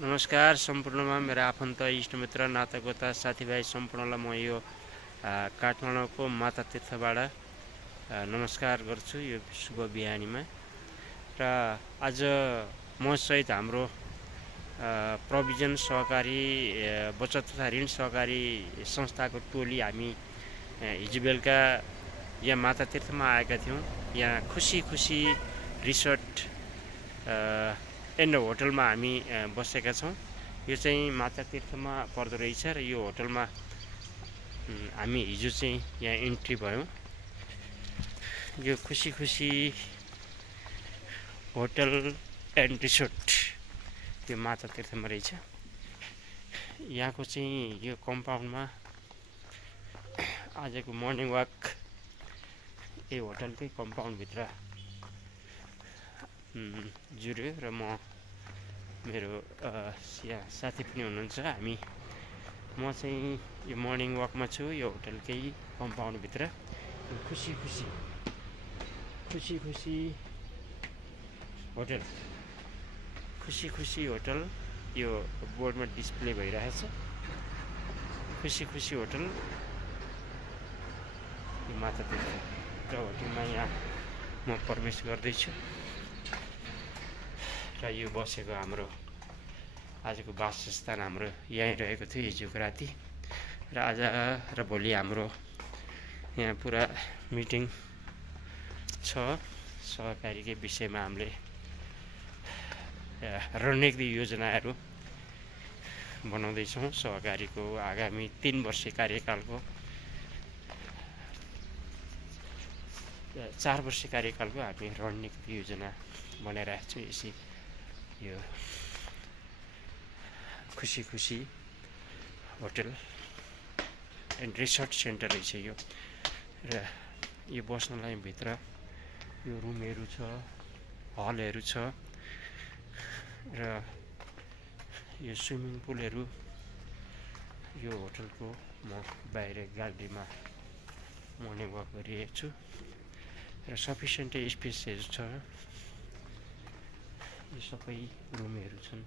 नमस्कार सम्पूर्णमा मेरा आफन्त इष्टमित्र नातागोता साथीभाइ सम्पूर्णलाई म यो काठमाडौँको माता तीर्थबाट नमस्कार गर्छु यो शुभ बिहानीमा। र आज म सहित हाम्रो प्रोभिजन सहकारी बचत तथा ऋण सहकारी संस्थाको टोली हामी हिजो बेलुका यहाँ माता तीर्थमा आएका थियौँ। यहाँ खुसी खुसी रिसोर्ट एन्ड होटलमा हामी बसेका छौँ। यो चाहिँ माता तीर्थमा पर्दो रहेछ र यो होटलमा हामी हिजो चाहिँ यहाँ इन्ट्री भयौँ। यो खुसी खुसी होटल एन्ड रिसोर्ट यो माता तीर्थमा रहेछ। यहाँको चाहिँ यो कम्पाउन्डमा आजको मर्निङ वाक यो होटलकै कम्पाउन्डभित्र जुर्यो र म मेरो साथी पनि हुनुहुन्छ। म चाहिँ यो मर्निङ वाकमा छु यो होटलकै कम्पाउन्डभित्र। खुसी खुसी होटल यो बोर्डमा डिस्प्ले भइरहेछ। खुसी होटल यो माता तीर्थ होटलमा यहाँ म प्रवेश गर्दैछु र यो बसेको हाम्रो आजको वासस्थान हाम्रो यहीँ रहेको थियो हिजोको राति र आज र भोलि हाम्रो यहाँ पुरा मिटिङ छ। सहकारीकै विषयमा हामीले रणनीति योजनाहरू बनाउँदैछौँ। सहकारीको आगामी 3 वर्ष कार्यकालको 4 वर्ष कार्यकालको हामी रणनीति योजना बनाइरहेको छौँ। यसै यो खुसी होटल एन्ड रिसोर्ट सेन्टर रहेछ यो। र यो बस्नलाई भित्र यो रुमहरू छ, हलहरू छ र यो स्विमिङ पुलहरू यो होटलको म बाहिर ग्यालरीमा मर्निङ वाक गरिरहेको छु र सफिसियन्टै स्पेसहरू छ। यो सबै रुमहरू छन्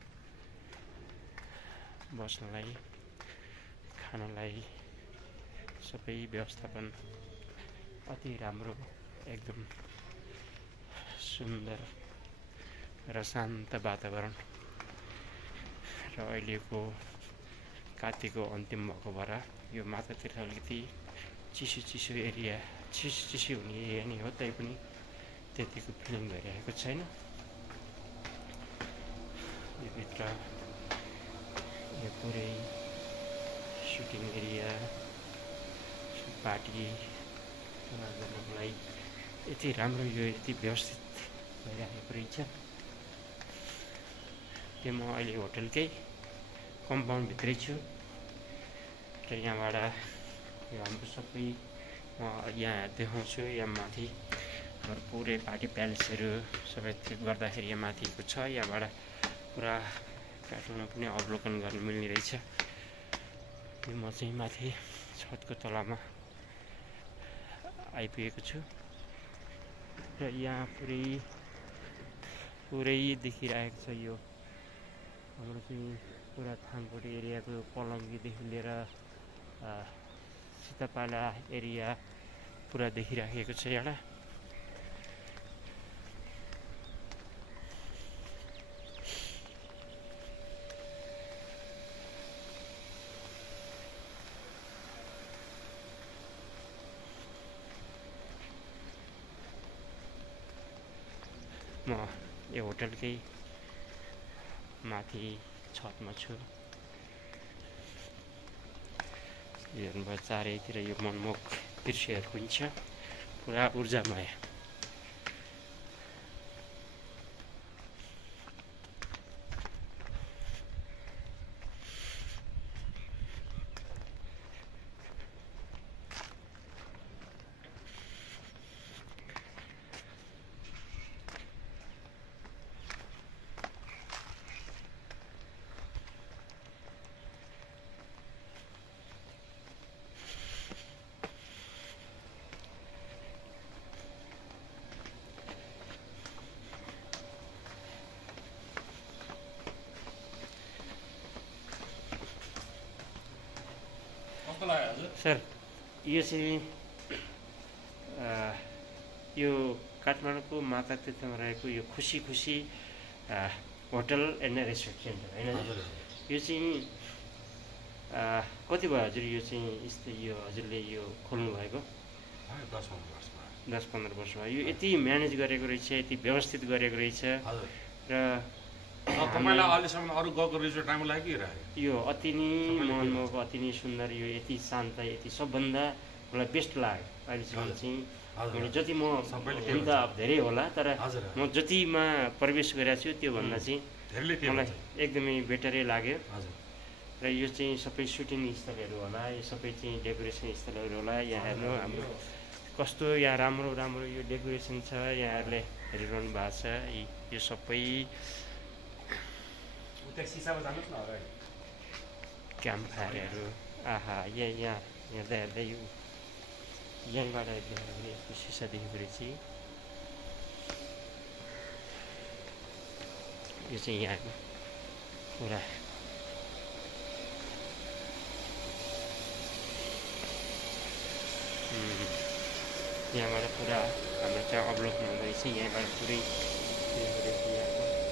बस्नलाई, खानलाई, सबै व्यवस्थापन अति राम्रो, एकदम सुन्दर र शान्त वातावरण। र अहिलेको कात्तिकको अन्तिम भएको भएर यो माता तीर्थ अलिकति चिसो एरिया, चिसो हुने एरिया नै हो, तैपनि त्यतिको फिलिङ भइरहेको छैन। यो भित्र यो पुरै सुटिङ एरिया, पार्टी गर्नलाई यति राम्रो, यो यति व्यवस्थित भइरहेको रहेछ। त्यो म अहिले होटलकै कम्पाउन्डभित्रै छु र यहाँबाट यो हाम्रो सबै म यहाँ देखाउँछु। यहाँ माथि पुरै पार्टी प्यालेसहरू सबै गर्दाखेरि यहाँ माथिको छ। यहाँबाट पुरा काठमाडौँ पनि अवलोकन गर्न मिल्ने रहेछ। म चाहिँ माथि छतको तलामा आइपुगेको छु र यहाँ पुरै देखिरहेको छ। यो हाम्रो चाहिँ पुरा थानकोट एरियाको पलङ्गीदेखि लिएर सीतापाला एरिया पुरा देखिराखेको छ। एउटा म यो होटलकै माथि छतमा छु। हेर्नुभयो चारैतिर यो मनमोहक दृश्यहरू पनि छ, पुरा ऊर्जामय। सर यो चाहिँ यो काठमाडौँको माता तीर्थमा रहेको यो खुसी खुसी होटल एन्ड रेस्टुरेन्ट सेन्टर होइन यो चाहिँ कति भयो हजुर यो चाहिँ यस्तो यो हजुरले यो खोल्नु भएको 10-15 वर्ष भयो यो यति म्यानेज गरेको रहेछ यति व्यवस्थित गरेको रहेछ र तपाईँलाई अहिलेसम्म अरू गएको रिजोर्ट राम्रो लाग्यो यो अति नै मनमोहक अति नै सुन्दर यो यति शान्त यति सबभन्दा मलाई बेस्ट लाग्यो अहिलेसम्म चाहिँ मैले जति म हुन त धेरै होला तर म जतिमा प्रवेश गरेको छु त्योभन्दा चाहिँ मलाई एकदमै बेटरै लाग्यो र यो चाहिँ सबै सुटिङ स्थलहरू होला यो सबै चाहिँ डेकोरेसन स्थलहरू होला यहाँ हेर्नु हाम्रो कस्तो यहाँ राम्रो राम्रो यो डेकोरेसन छ यहाँहरूले हेरिरहनु भएको छ यो सबै क्याम्प फायरहरू आहा यहाँ हेर्दा हेर्दा यो यहाँबाट देख्दा पनि यस्तो सिसा देखेको रहेछ यो चाहिँ यहाँको पुरा यहाँबाट पुरा हाम्रो चाहिँ अवलोकन हुँदो रहेछ यहाँबाट पुरै यहाँको